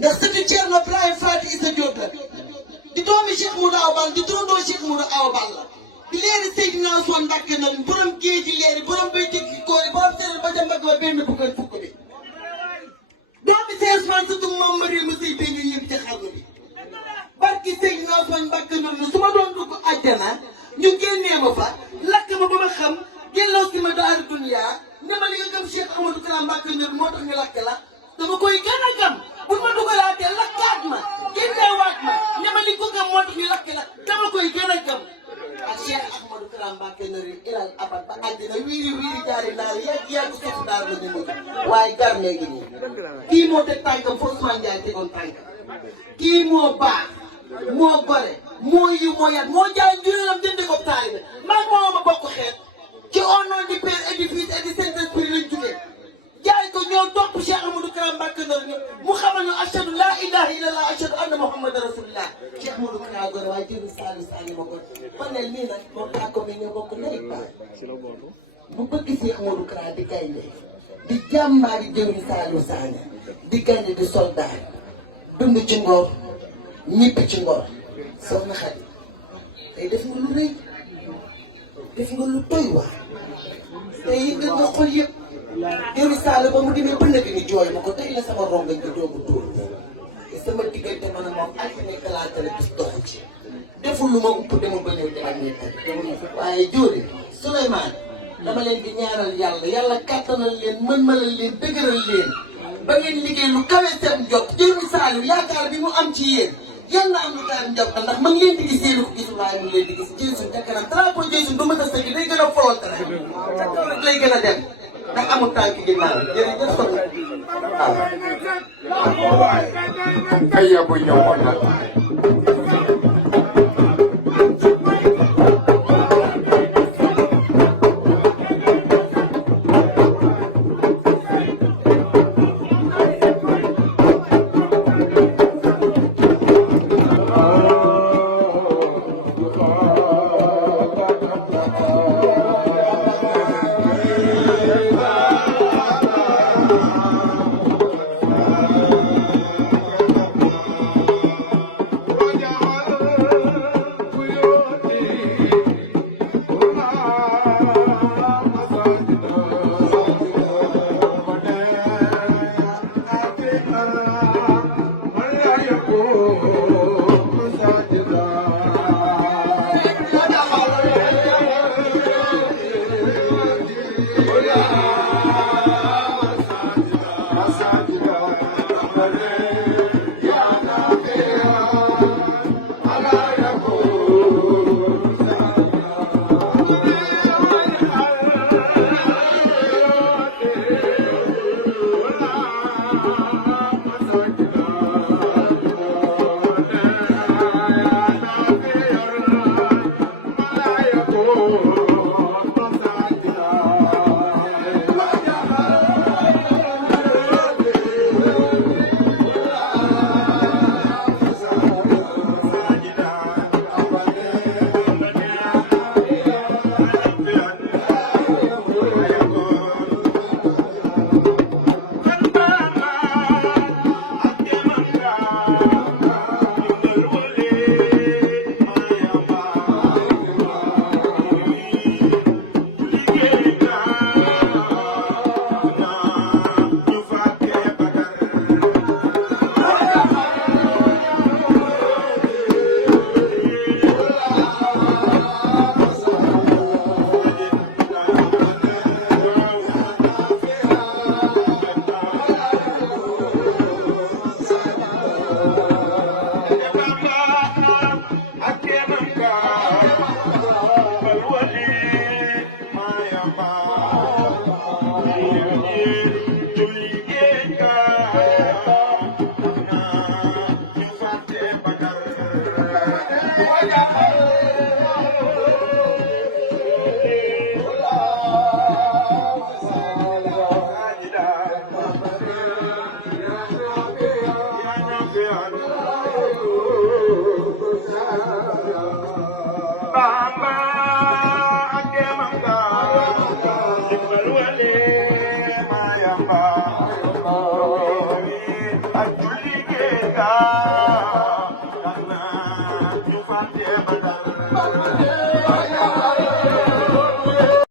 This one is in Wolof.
ndax sëtu Thierno Ibrahima Faty Issa Diop la di doomi Cheikh Moudou Awa Balla di turandoo Cheikh Moudou Awa Balla di leeri Seydina Ousmane Mbacké nag borom géej gi leeri borom bay tëgg koori borom seetal ba ca mbagg ba benn bu koy fukk bi doomi Sey Ousmane surtout moom ma réew ma say benn ñëpp ca xarnu bi barki Seydina Ousmane Mbacké noonu su ma doon dugg àjjana ñu génnee ma fa lakk ma ba ma xam génnoo si ma daaru dunya ne ma li nga gëm Cheikh Amadou Kara Mbacké ñor moo tax ñu lakk la dama koy gën a gëm bu ma dugalaatee lakkaat ma génneewaat ma ne ma li ko gëm moo tax ñu lakk la dama koy gën a gëm ak Cheikh Amadou Kara Mbacké ñor yi ilal abad ba àddina wiiri wiiri jaari naar yàgg sofu daar la ñu mujj waaye gar léegi nii kii moo teg tànkam fa Ousmane Ndiaye tegoon tànkam kii moo baax moo gore moo yiw moo yat moo jaay njuréelam jëndi ko taalibe man moo ma bokk xeet ci au nom du Père et du Fils et du Saint-Esprit lañ jugee jaay ko ñoo topp Cheikh Amadou Kara Mbacké Ndor ñu mu xamal ñu ashhadu laa ilaaha illallah ashhadu anna muhammadan rasulullah Cheikh Amadou Kara gore waaye jëru Saliou Sané ma kon panel mii nag moom taa ko mi ñoo bokk ndey baay bu bëgg Cheikh Amadou Kara di gaynde di jàmbaari jëru Saliou Sané di gaynde di soldat dund ci ngor ñibbi ci ngor soxna Xadi tey def nga lu rëy def nga lu doy waar tey yëngal nga xol yëpp jëri Saliou ba mu demee ba nëgg ni jooy ma ko tey la sama rongañ ko doomu tuur te sama diggante man a moom altine talaata la bis doxu ci deful lu ma upp dama ba ñëw di ak nekkal waaye jóori Souleymane dama leen di ñaanal yàlla yàlla kàttanal leen mën-mënal leen dëgëral leen ba ngeen liggéey lu kawe seen jot jëri Saliou yaakaar bi mu am ci yéen yal na am lu daal njot ndax man ngeen di gis yéen ko gisul waaye mu leen di gis Jésus ca kanam drapeau Jésus du mën a sëgg day gën a folonte rek ca kaw rek lay gën a dem ndax amul tànk ginnaaw jërëjëf soxna waaw ay yabu ñëw ko nag Thank you. Sénégal